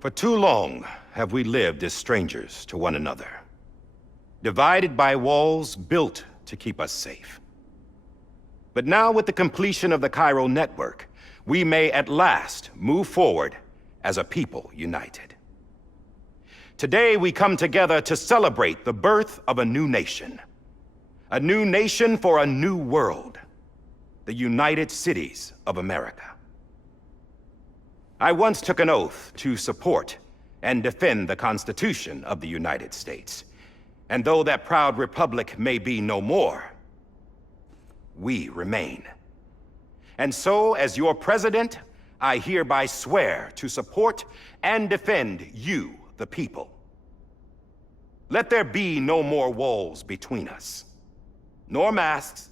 For too long have we lived as strangers to one another, divided by walls built to keep us safe. But now, with the completion of the Cairo network, we may at last move forward as a people united. Today, we come together to celebrate the birth of a new nation. A new nation for a new world. The United Cities of America. I once took an oath to support and defend the Constitution of the United States. And though that proud republic may be no more, we remain. And so, as your president, I hereby swear to support and defend you, the people. Let there be no more walls between us, nor masks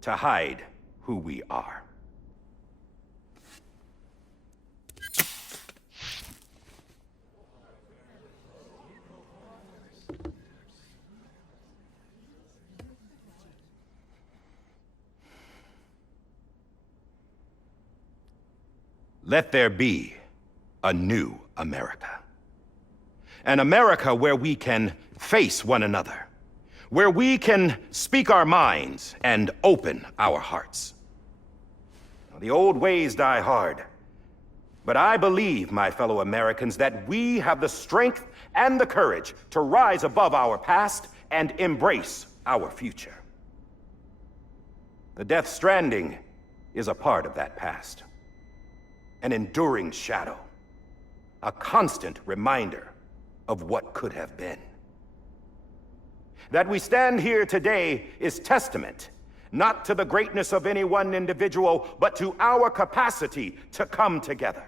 to hide who we are. Let there be a new America. An America where we can face one another, where we can speak our minds and open our hearts. The old ways die hard, but I believe, my fellow Americans, that we have the strength and the courage to rise above our past and embrace our future. The Death Stranding is a part of that past. An enduring shadow, a constant reminder of what could have been. That we stand here today is testament, not to the greatness of any one individual, but to our capacity to come together,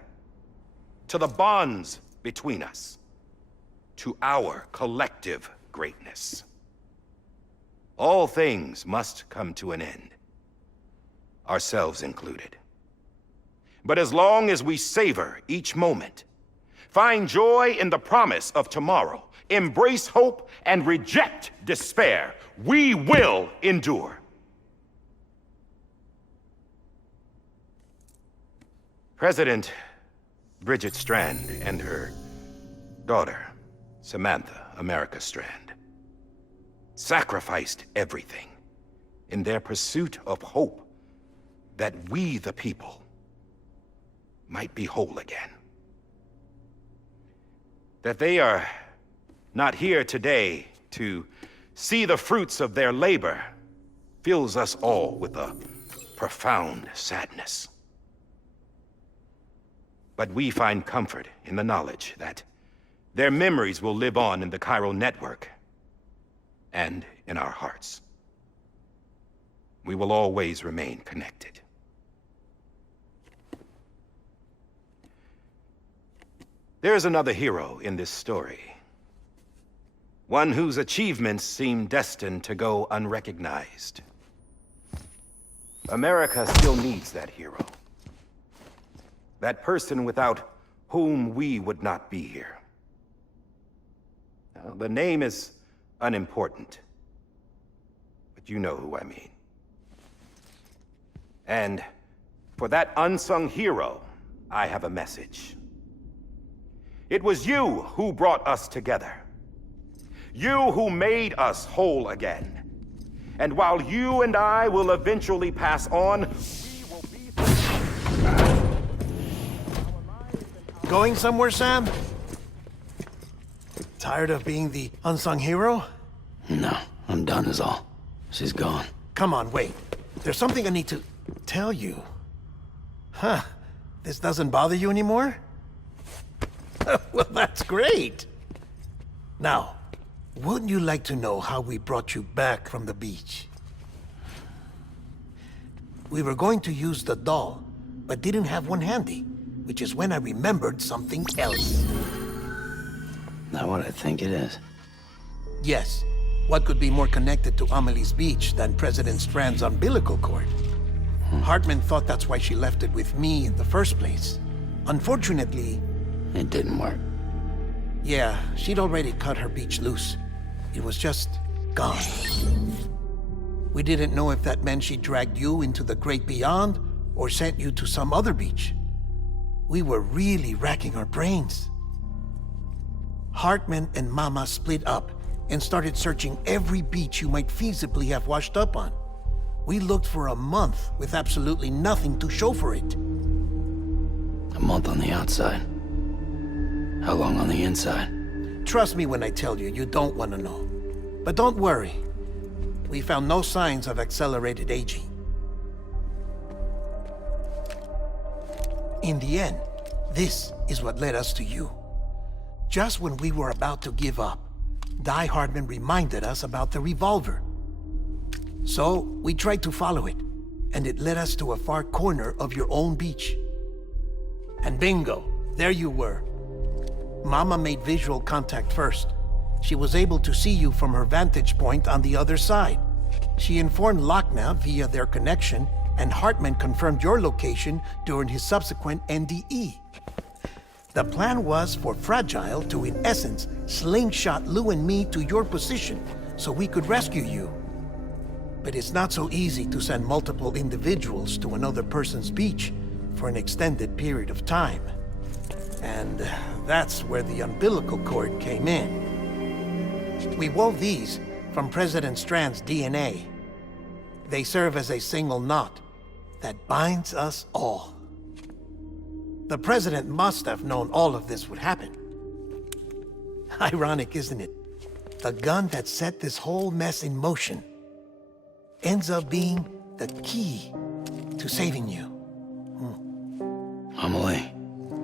to the bonds between us, to our collective greatness. All things must come to an end, ourselves included. But as long as we savor each moment, find joy in the promise of tomorrow, embrace hope, and reject despair, we will endure. President Bridget Strand and her daughter, Samantha America Strand, sacrificed everything in their pursuit of hope that we, the people, might be whole again. That they are not here today to see the fruits of their labor fills us all with a profound sadness. But we find comfort in the knowledge that their memories will live on in the Cairo network and in our hearts. We will always remain connected. There's another hero in this story. One whose achievements seem destined to go unrecognized. America still needs that hero. That person without whom we would not be here. Now, the name is unimportant, but you know who I mean. And for that unsung hero, I have a message. It was you who brought us together. You who made us whole again. And while you and I will eventually pass on, we will be... Going somewhere, Sam? Tired of being the unsung hero? No, I'm done is all. She's gone. Come on, wait. There's something I need to tell you. Huh. This doesn't bother you anymore? Well, that's great. Now, wouldn't you like to know how we brought you back from the beach? We were going to use the doll, but didn't have one handy, which is when I remembered something else. Not what I think it is. Yes. What could be more connected to Amelie's beach than President Strand's umbilical cord? Hartman thought that's why she left it with me in the first place. Unfortunately... It didn't work. Yeah, she'd already cut her beach loose. It was just gone. We didn't know if that meant she dragged you into the great beyond or sent you to some other beach. We were really racking our brains. Hartman and Mama split up and started searching every beach you might feasibly have washed up on. We looked for a month with absolutely nothing to show for it. A month on the outside. How long on the inside? Trust me when I tell you, you don't want to know. But don't worry. We found no signs of accelerated aging. In the end, this is what led us to you. Just when we were about to give up, Die Hardman reminded us about the revolver. So, we tried to follow it, and it led us to a far corner of your own beach. And bingo, there you were. Mama made visual contact first. She was able to see you from her vantage point on the other side. She informed Lochna via their connection, and Hartman confirmed your location during his subsequent NDE. The plan was for Fragile to, in essence, slingshot Lou and me to your position so we could rescue you. But it's not so easy to send multiple individuals to another person's beach for an extended period of time. And that's where the umbilical cord came in. We wove these from President Strand's DNA. They serve as a single knot that binds us all. The President must have known all of this would happen. Ironic, isn't it? The gun that set this whole mess in motion ends up being the key to saving you. Amelie,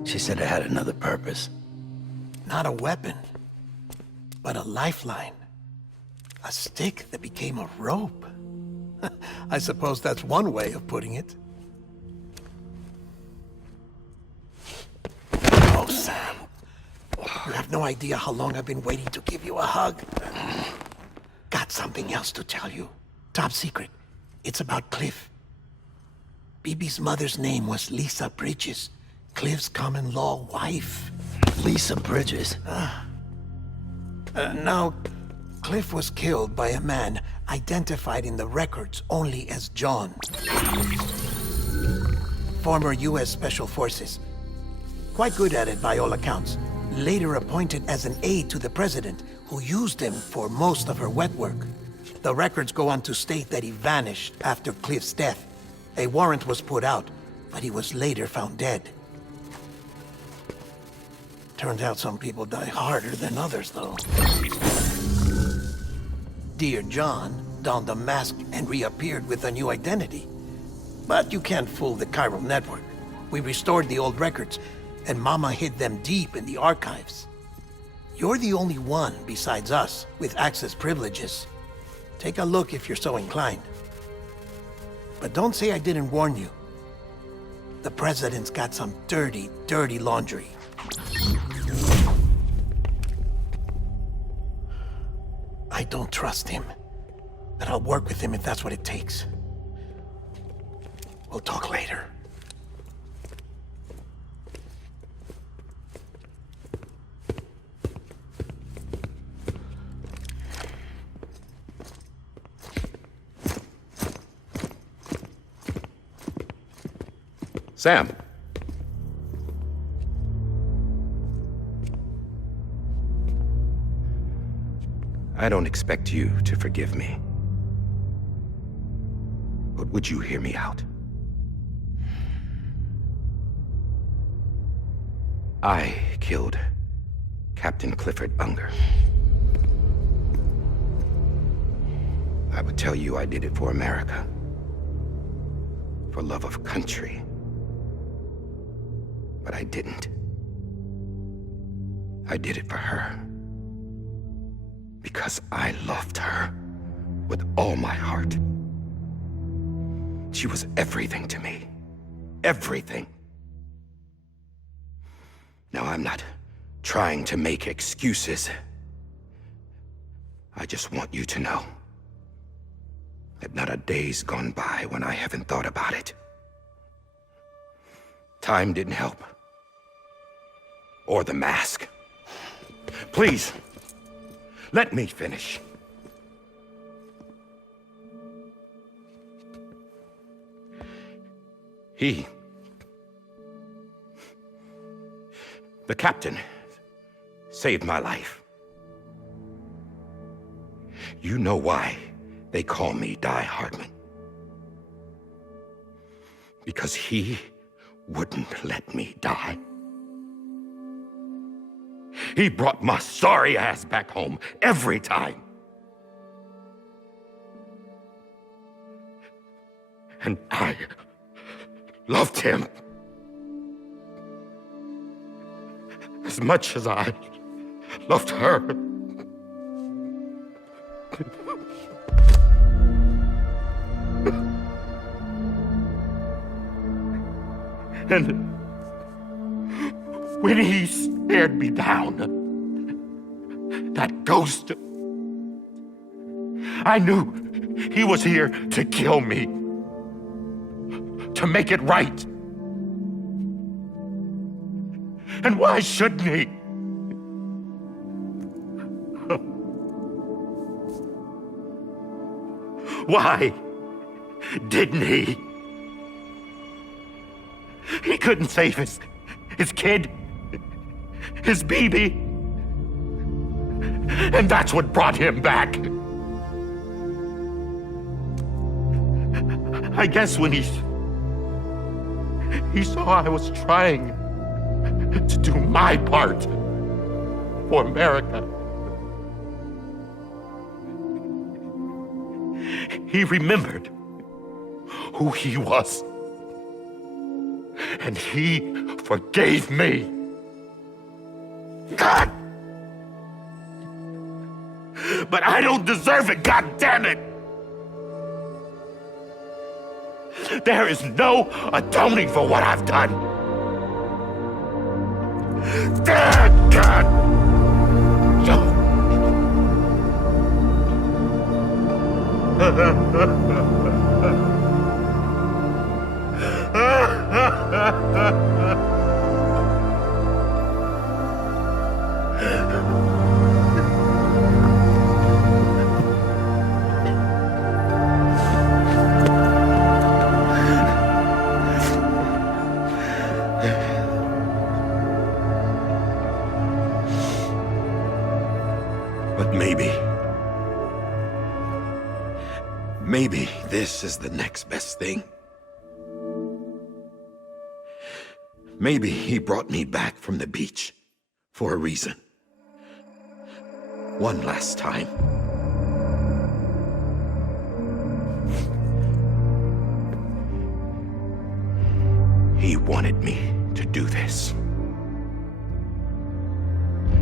she said it had another purpose. Not a weapon, but a lifeline. A stick that became a rope. I suppose that's one way of putting it. Oh, Sam. You have no idea how long I've been waiting to give you a hug. Got something else to tell you. Top secret. It's about Cliff. Bibi's mother's name was Lisa Bridges, Cliff's common-law wife. Lisa Bridges? Now, Cliff was killed by a man identified in the records only as John. Former U.S. Special Forces. Quite good at it by all accounts. Later appointed as an aide to the president, who used him for most of her wet work. The records go on to state that he vanished after Cliff's death. A warrant was put out, but he was later found dead. Turns out some people die harder than others, though. Dear John donned a mask and reappeared with a new identity. But you can't fool the chiral network. We restored the old records, and Mama hid them deep in the archives. You're the only one besides us with access privileges. Take a look if you're so inclined. But don't say I didn't warn you. The president's got some dirty, dirty laundry. I don't trust him, but I'll work with him if that's what it takes. We'll talk later. Sam. I don't expect you to forgive me. But would you hear me out? I killed Captain Clifford Unger. I would tell you I did it for America. For love of country. But I didn't. I did it for her. Because I loved her with all my heart. She was everything to me. Everything. Now, I'm not trying to make excuses. I just want you to know that not a day's gone by when I haven't thought about it. Time didn't help. Or the mask. Please, let me finish. The captain saved my life. You know why they call me Die Hardman. Because he wouldn't let me die. He brought my sorry ass back home every time. And I loved him as much as I loved her. And when he stared me down, that ghost, I knew he was here to kill me, to make it right. And why shouldn't he? Why didn't he? He couldn't save his kid, his baby. And that's what brought him back. I guess when he saw I was trying to do my part for America, he remembered who he was. And he forgave me. God! But I don't deserve it, God damn it! There is no atoning for what I've done. God! But maybe this is the next best thing. Maybe he brought me back from the beach for a reason. One last time. He wanted me to do this.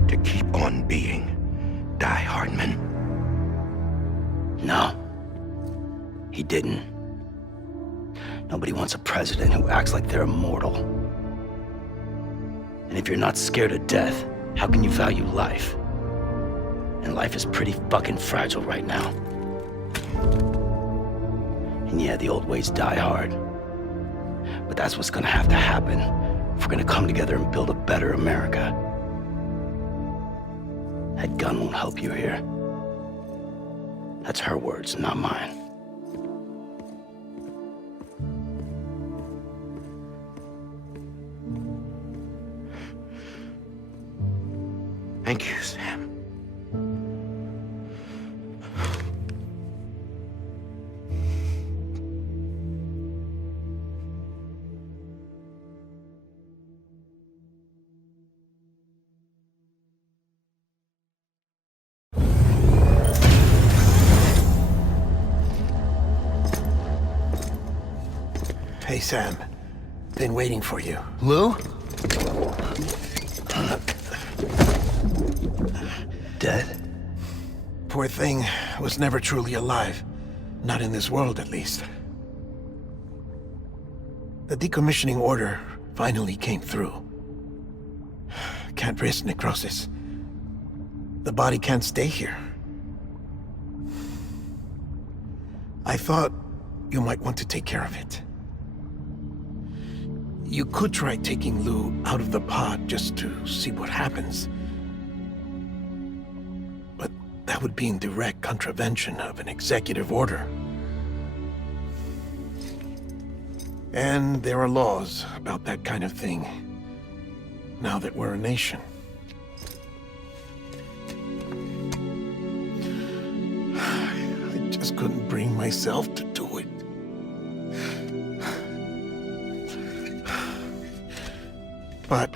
To keep on being Die Hardman. No, he didn't. Nobody wants a president who acts like they're immortal. And if you're not scared of death, how can you value life? And life is pretty fucking fragile right now. And yeah, the old ways die hard. But that's what's gonna have to happen if we're gonna come together and build a better America. That gun won't help you here. That's her words, not mine. Thank you, Sam. Hey, Sam. Been waiting for you. Lou? Dead? Poor thing was never truly alive. Not in this world, at least. The decommissioning order finally came through. Can't risk necrosis. The body can't stay here. I thought you might want to take care of it. You could try taking Lou out of the pod just to see what happens. But that would be in direct contravention of an executive order. And there are laws about that kind of thing, now that we're a nation. just couldn't bring myself to do it. But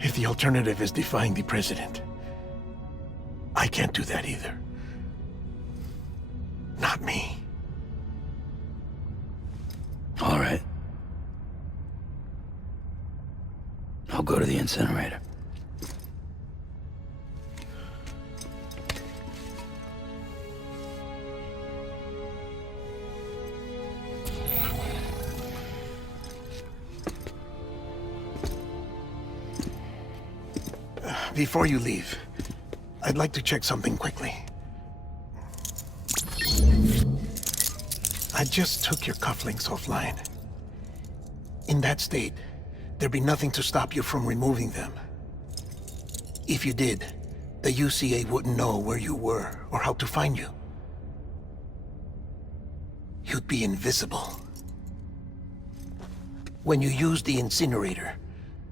if the alternative is defying the president, I can't do that either. Not me. All right. I'll go to the incinerator. Before you leave, I'd like to check something quickly. I just took your cufflinks offline. In that state, there'd be nothing to stop you from removing them. If you did, the UCA wouldn't know where you were or how to find you. You'd be invisible. When you use the incinerator,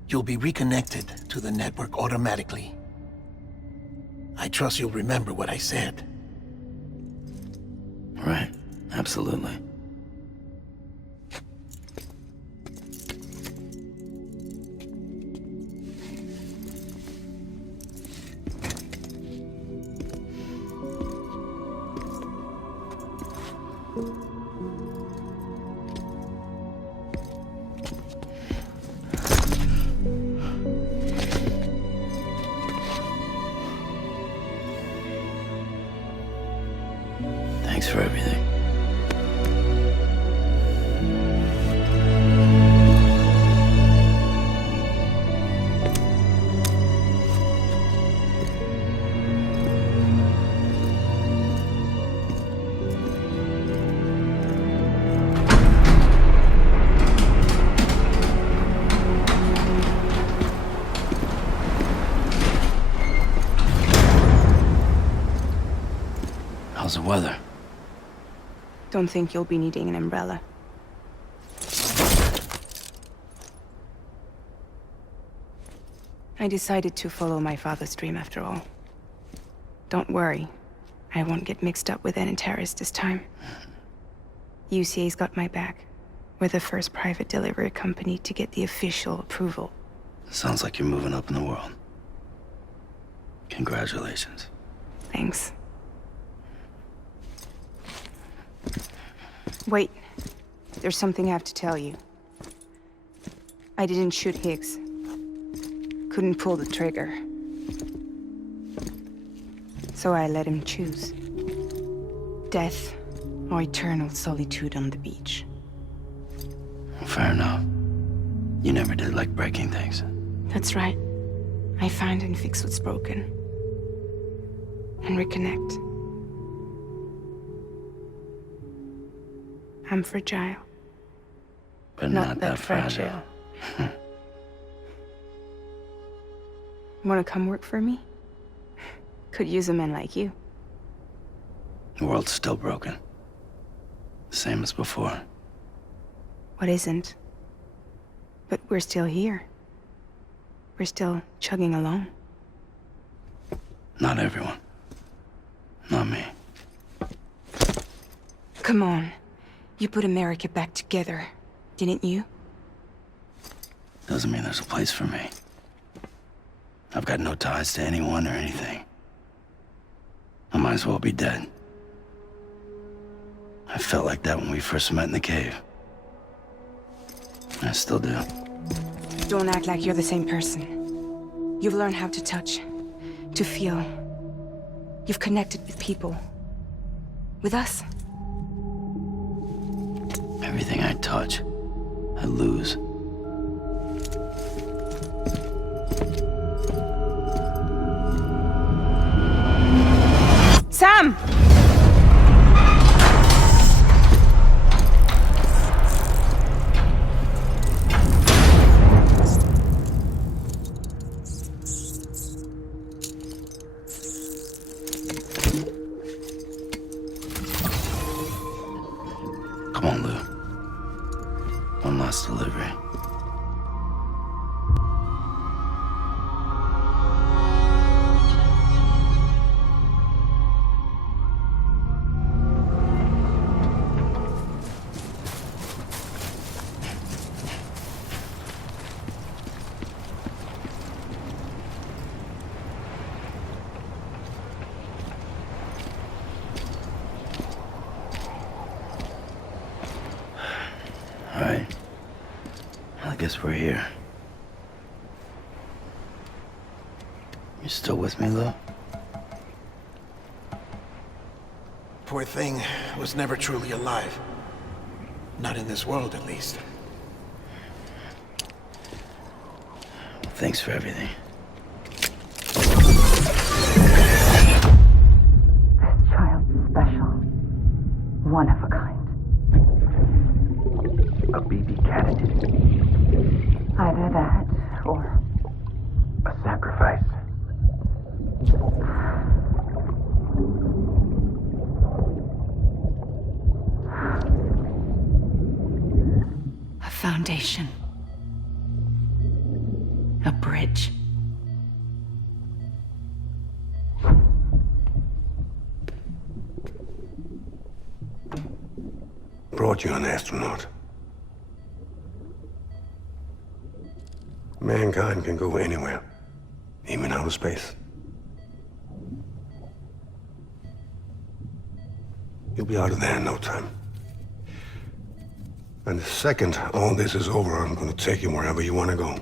you'll be reconnected to the network automatically. I trust you'll remember what I said. Right. Absolutely. Thanks for everything. How's the weather? Don't think you'll be needing an umbrella. I decided to follow my father's dream after all. Don't worry, I won't get mixed up with any terrorists this time. UCA's got my back. We're the first private delivery company to get the official approval. Sounds like you're moving up in the world. Congratulations. Thanks. Wait. There's something I have to tell you. I didn't shoot Higgs. Couldn't pull the trigger. So I let him choose. Death or eternal solitude on the beach. Fair enough. You never did like breaking things. That's right. I find and fix what's broken. And reconnect. I'm fragile. But not that fragile. Wanna come work for me? Could use a man like you. The world's still broken. Same as before. What isn't? But we're still here. We're still chugging along. Not everyone. Not me. Come on. You put America back together, didn't you? Doesn't mean there's a place for me. I've got no ties to anyone or anything. I might as well be dead. I felt like that when we first met in the cave. I still do. Don't act like you're the same person. You've learned how to touch, to feel. You've connected with people. With us. Everything I touch, I lose. Sam! Come on, Lou. One last delivery. guess we're here. You still with me, though? Poor thing was never truly alive. Not in this world, at least. Thanks for everything. This child's special. One of a kind. A BB candidate. Either that, or A sacrifice. a foundation. A bridge. Brought you an astronaut. Mankind can go anywhere, even outer space. You'll be out of there in no time. And the second all this is over, I'm gonna take you wherever you wanna go.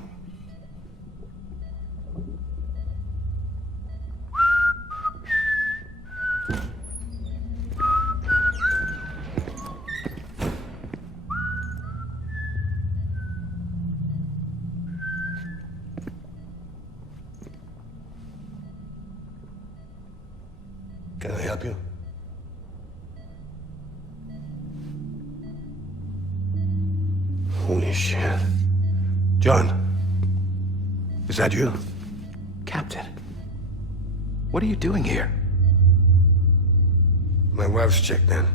Can I help you? Holy shit. John, is that you? Captain, what are you doing here? My wife's checked in.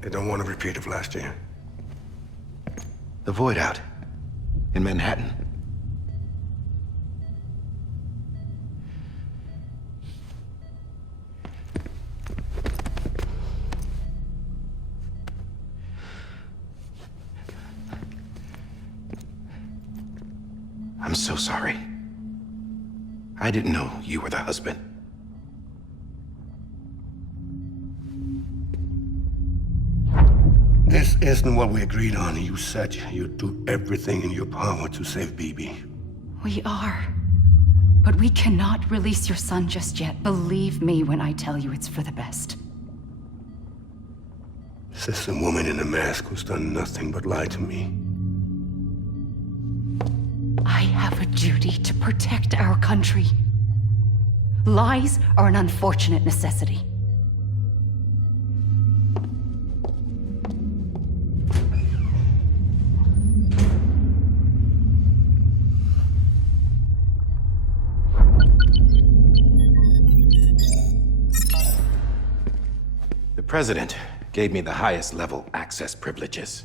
They don't want a repeat of last year. The Void out. In Manhattan. I'm so sorry. I didn't know you were the husband. This isn't what we agreed on. You said you'd do everything in your power to save BB. We are. But we cannot release your son just yet. Believe me when I tell you it's for the best. This is a woman in a mask who's done nothing but lie to me. I have a duty to protect our country. Lies are an unfortunate necessity. The President gave me the highest level access privileges.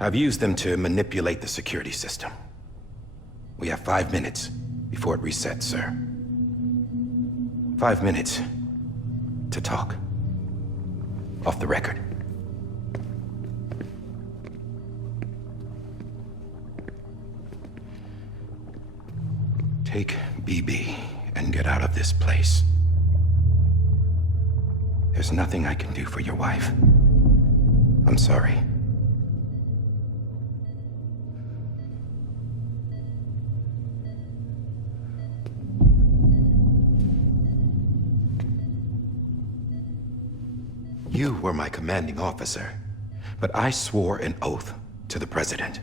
I've used them to manipulate the security system. We have 5 minutes before it resets, sir. 5 minutes to talk. Off the record. Take BB and get out of this place. There's nothing I can do for your wife. I'm sorry. You were my commanding officer, but I swore an oath to the President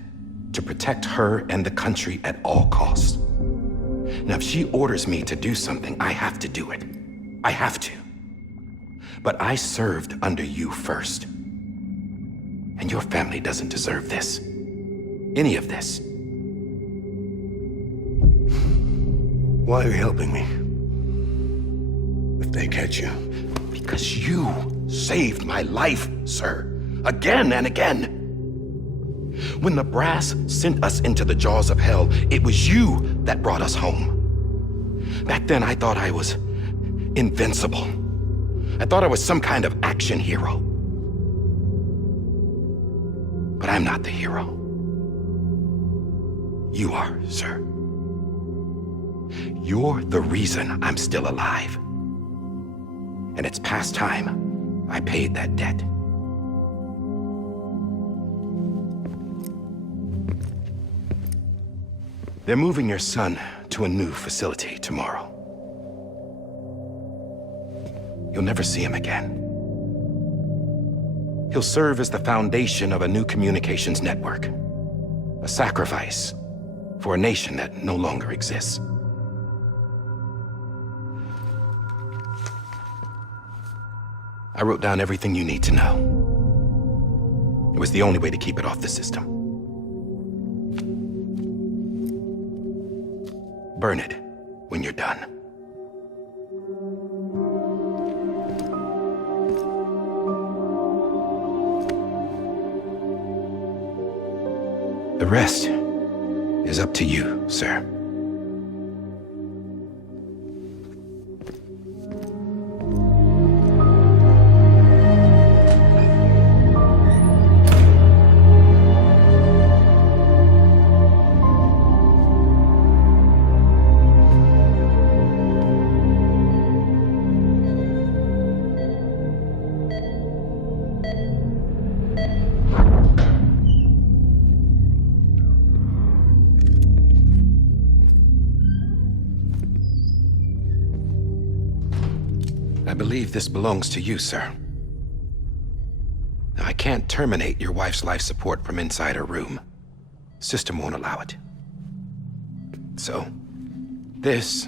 to protect her and the country at all costs. Now, if she orders me to do something, I have to do it. I have to. But I served under you first. And your family doesn't deserve this. Any of this. Why are you helping me? If they catch you. Because you saved my life, sir. Again and again. When the brass sent us into the jaws of hell, it was you that brought us home. Back then, I thought I was invincible. I thought I was some kind of action hero. But I'm not the hero. You are, sir. You're the reason I'm still alive. And it's past time I paid that debt. They're moving your son to a new facility tomorrow. You'll never see him again. He'll serve as the foundation of a new communications network. A sacrifice for a nation that no longer exists. I wrote down everything you need to know. It was the only way to keep it off the system. Burn it when you're done. The rest is up to you, sir. I believe this belongs to you, sir. I can't terminate your wife's life support from inside her room. System won't allow it. So, this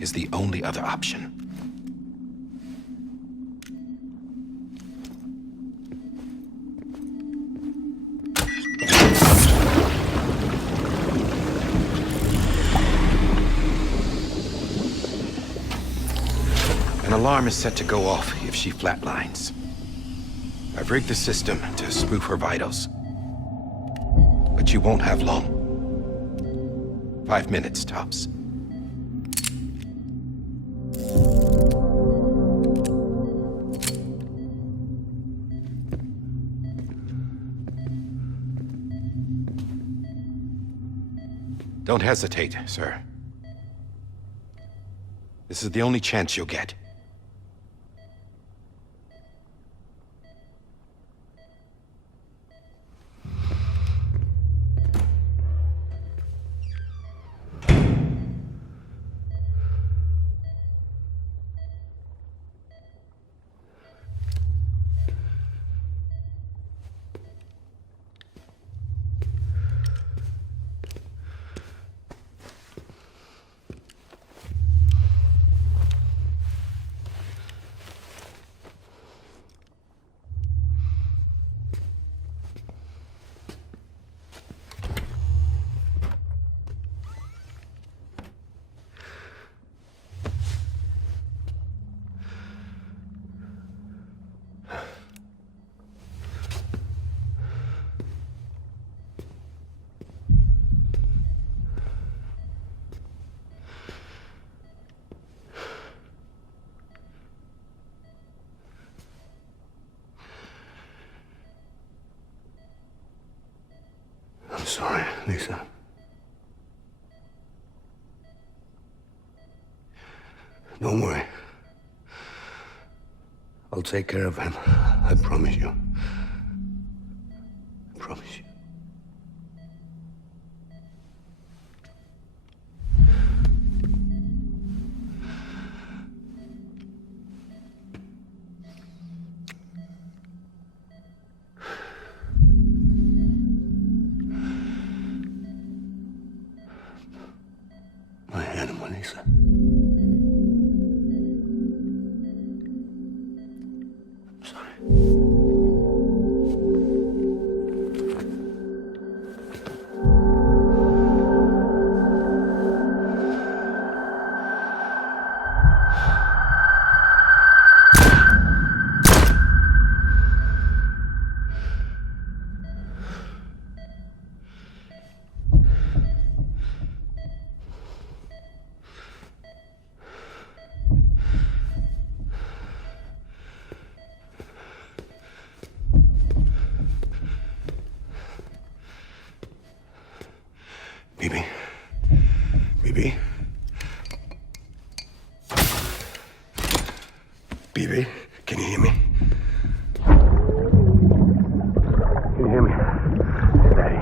is the only other option. An alarm is set to go off if she flatlines. I've rigged the system to spoof her vitals. But you won't have long. 5 minutes, tops. Don't hesitate, sir. This is the only chance you'll get. I'm sorry, Lisa. Don't worry. I'll take care of him. I promise you. I promise you. My animal, Lisa. I'm sorry. Bibi? Bibi? Bibi, can you hear me? Can you hear me? Daddy.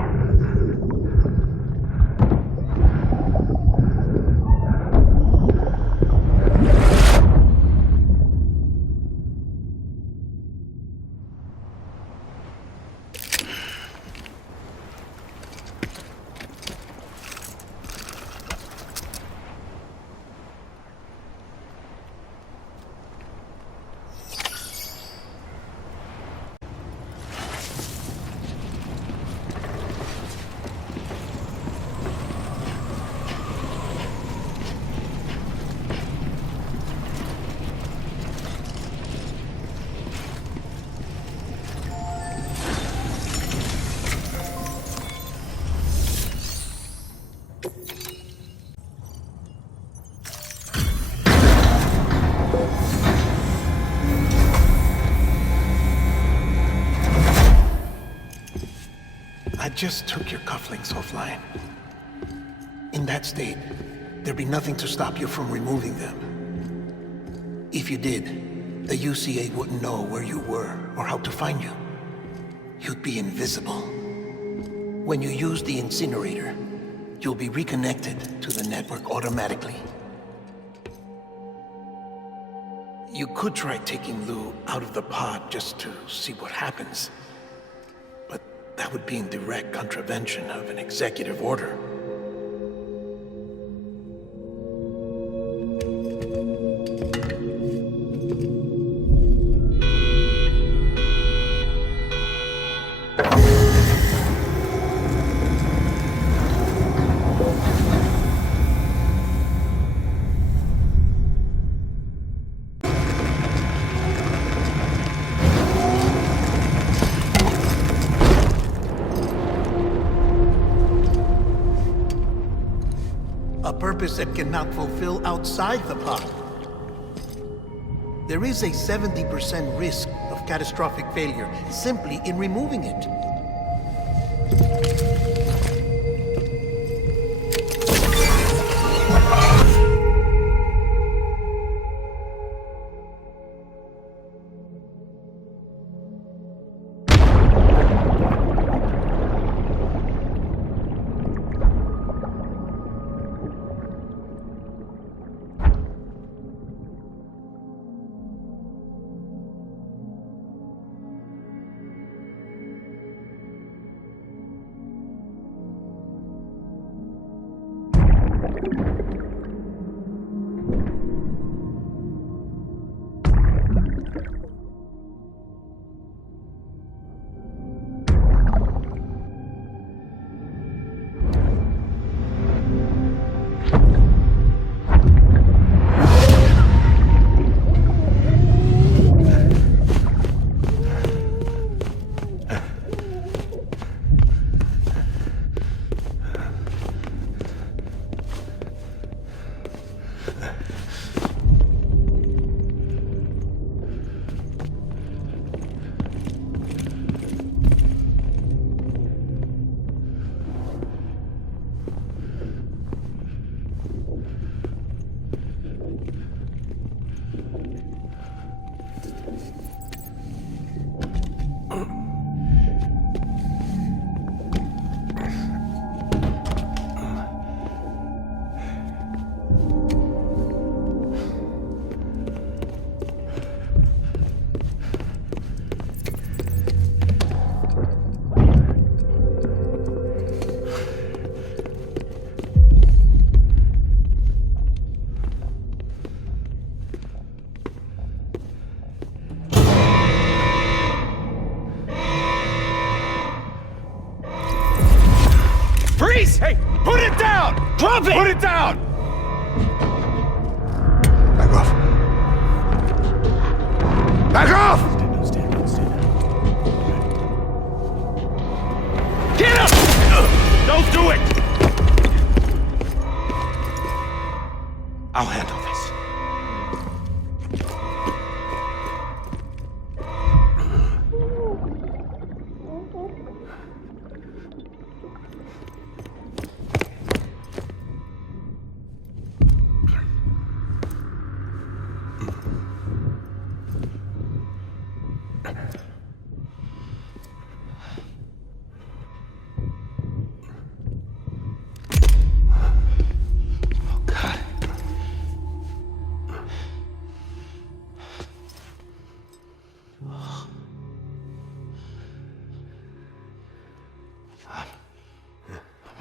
just took your cufflinks offline. In that state, there'd be nothing to stop you from removing them. If you did, the UCA wouldn't know where you were or how to find you. You'd be invisible. When you use the incinerator, you'll be reconnected to the network automatically. You could try taking Lou out of the pod just to see what happens. But that would be in direct contravention of an executive order. A purpose that cannot fulfill outside the pod. There is a 70% risk of catastrophic failure simply in removing it. Hey, put it down! Drop it! Put it down! Back off. Back off! Stand down. Get up! Don't do it! I'll handle this.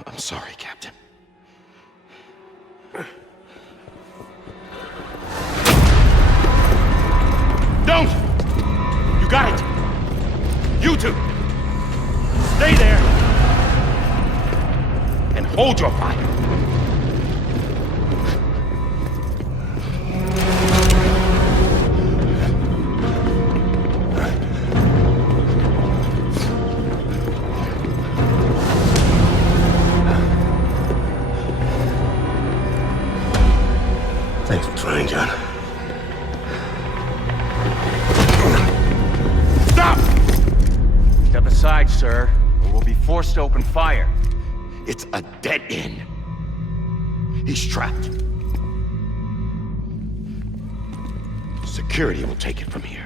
I'm sorry, Captain. Don't! You got it! You two! Stay there! And hold your fire! Thanks for trying, John. Stop! Step aside, sir, or we'll be forced to open fire. It's a dead end. He's trapped. Security will take it from here.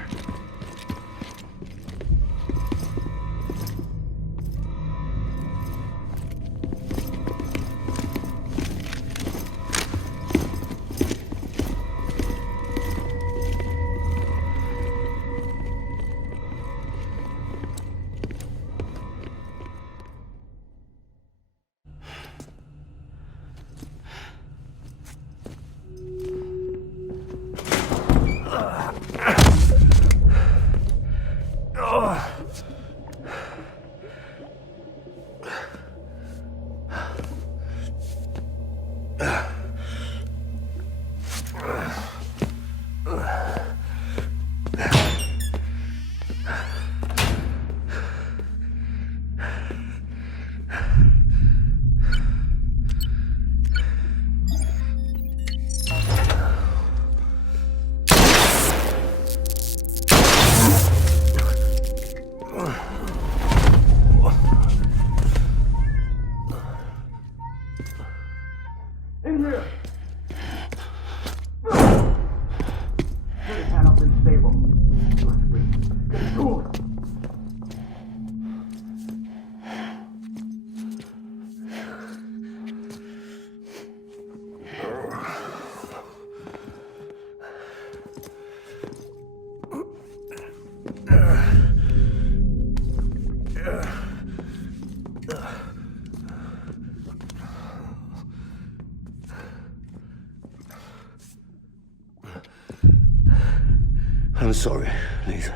I'm sorry, Lisa.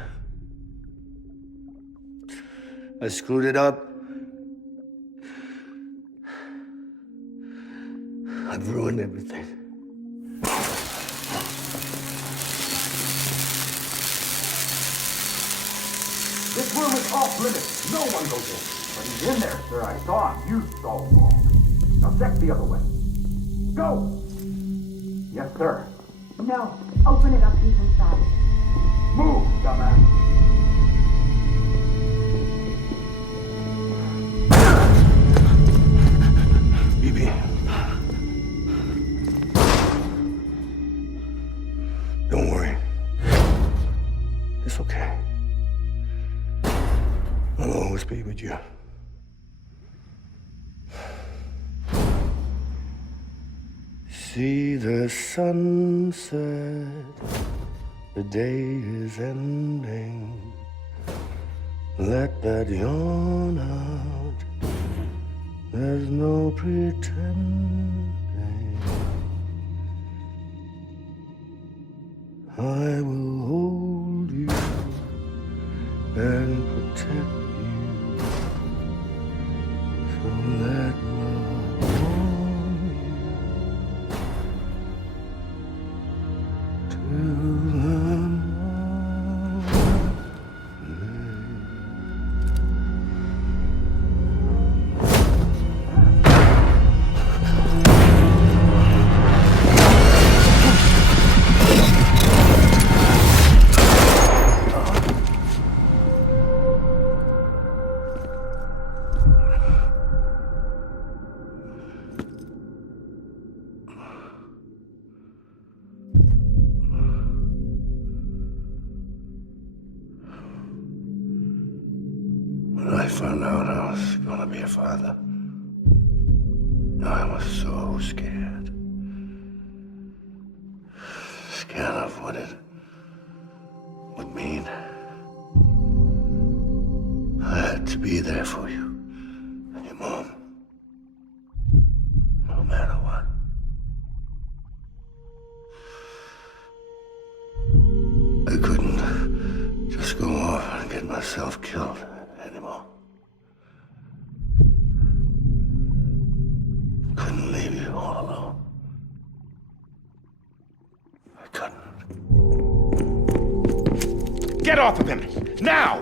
I screwed it up. I've ruined everything. This room is off limits. No one goes in. But he's in there, sir. I saw him. You saw him wrong. Now check the other way. Go! Yes, sir. No. Open it up. He's inside. Move, dumbass. BB. Don't worry. It's okay. I'll always be with you. See the sunset. The day is ending. Let that yawn out. There's no pretending. I will hold you and protect you. So let love warm you till the When I found out I was gonna be a father, I was so scared. Scared of what it would mean. I had to be there for you and your mom, no matter what. I couldn't just go off and get myself killed anymore. Couldn't leave you all alone. I couldn't. Get off of him! Now!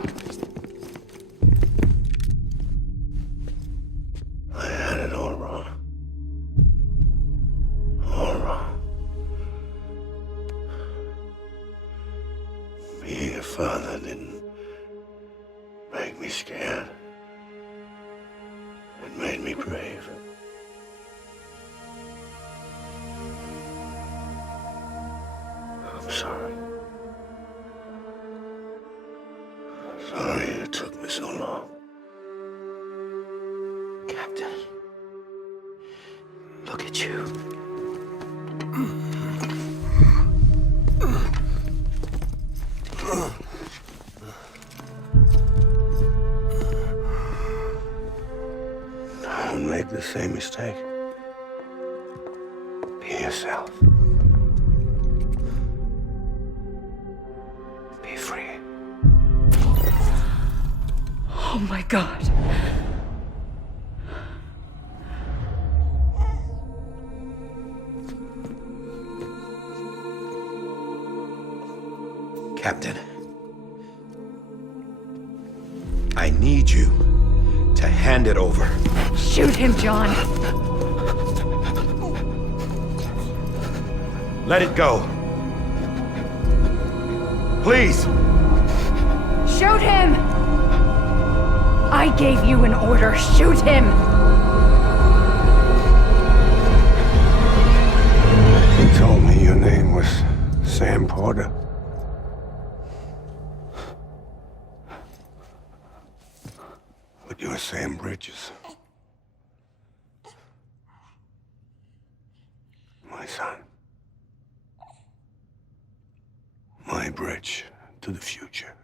I had it all wrong. All wrong. Being a father didn't make me scared. Don't make the same mistake. Be yourself. Be free. Oh my God. Captain, I need you to hand it over. Shoot him, John. Let it go. Please. Shoot him! I gave you an order. Shoot him! You told me your name was Sam Porter. But you're Sam Bridges. My son. My bridge to the future.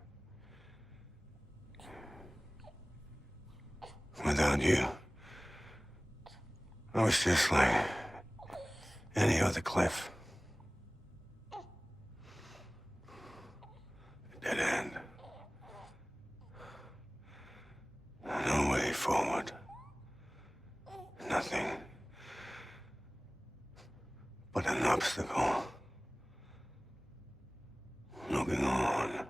Without you, I was just like any other Cliff. A dead end. No way forward. Nothing but an obstacle. Looking on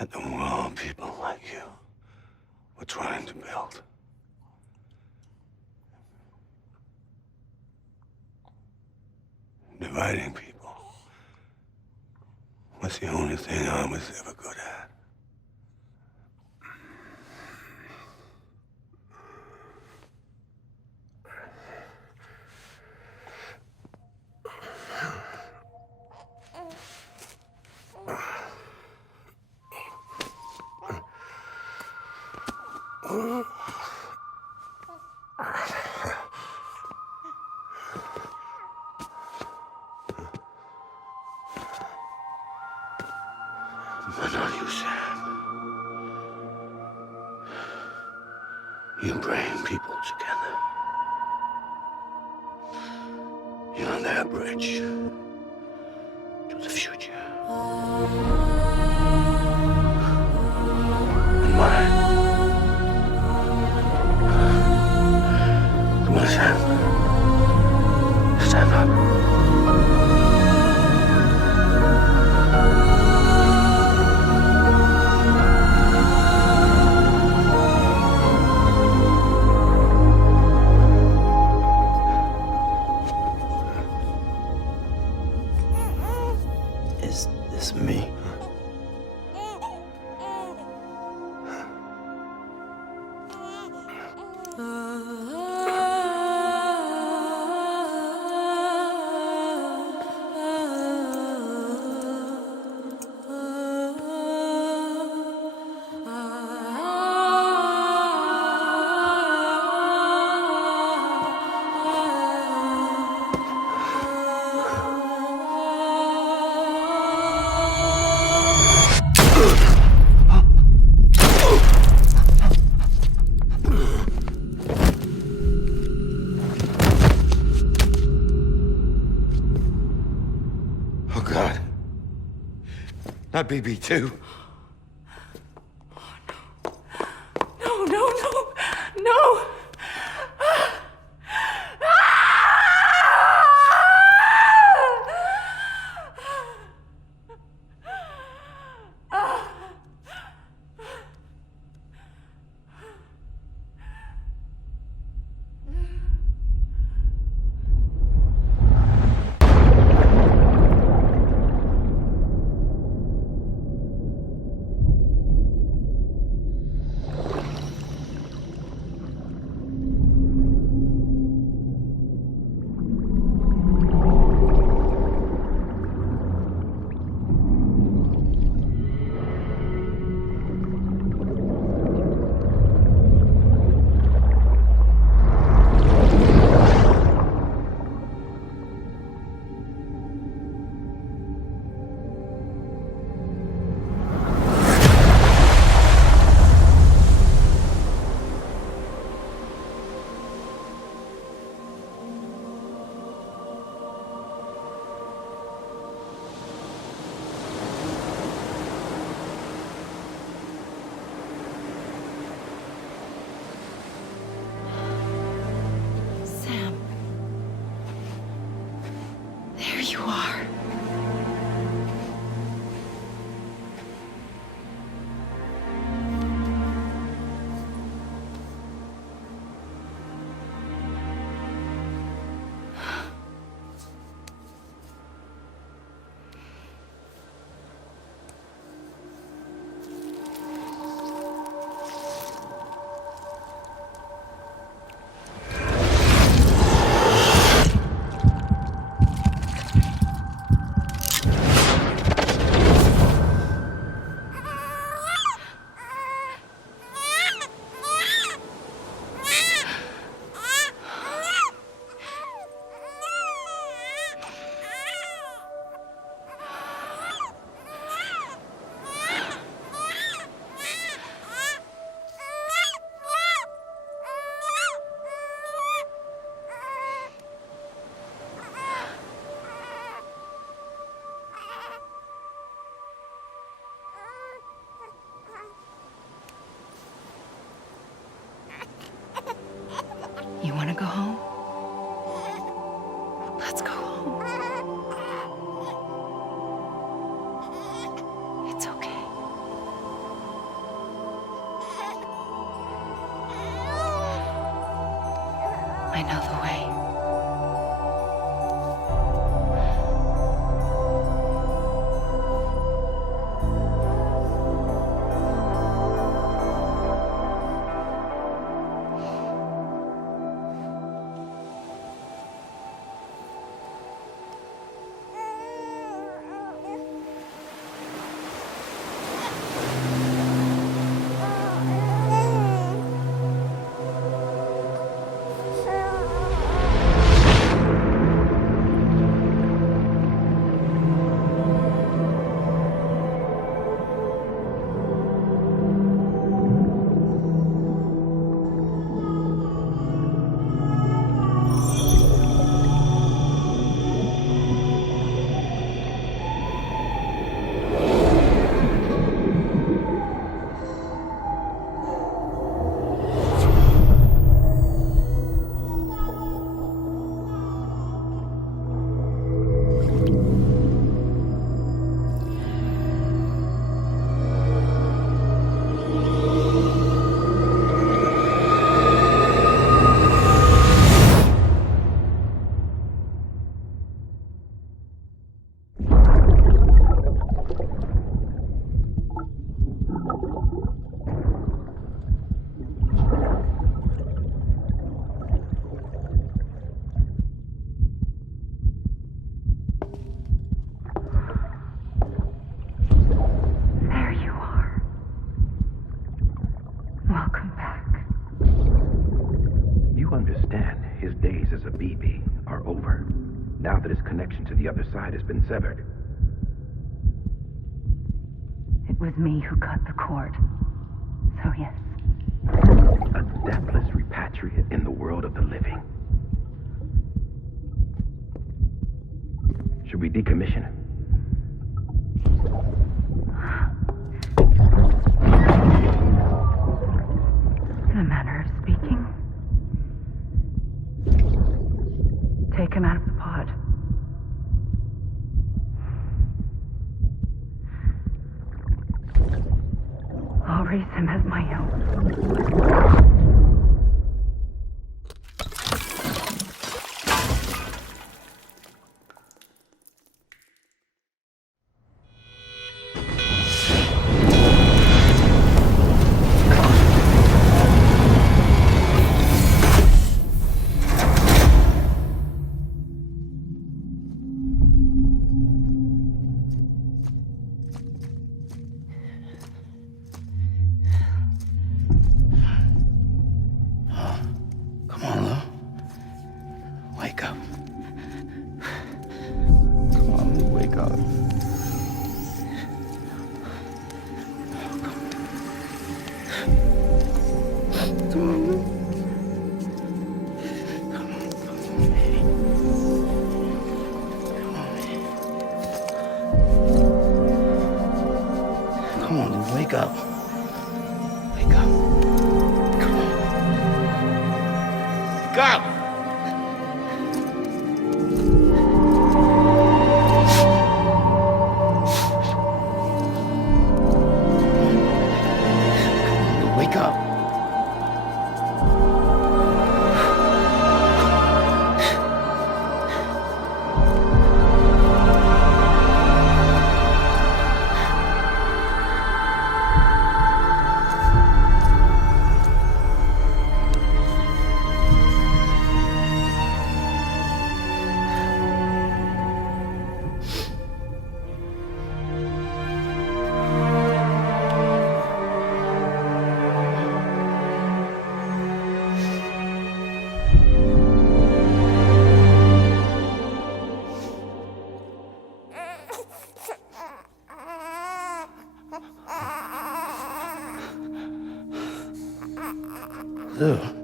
at the world people like you were trying to build. Dividing people was the only thing I was ever good at. But not you, Sam. You bring people together. You're their bridge to the future. And mine. Come on, Sam. Stand up. Is this me? Oh, God. Not BB2. No, no, no, no! There you are. You want to go home? Let's go home. It's okay. I know the way. There you are. Welcome back. You understand his days as a BB are over, now that his connection to the other side has been severed. It was me who cut the cord. So yes. A deathless repatriate in the world of the living. Should we decommission him? In a manner of speaking. Take him out of the pod. I'll raise him as my own. Come on, Lou. Wake up. Come on, Lou, wake up. Come on, Lou. Come on, baby. Come on, Lou, wake up. Wake up. Come on. Wake up! Ew.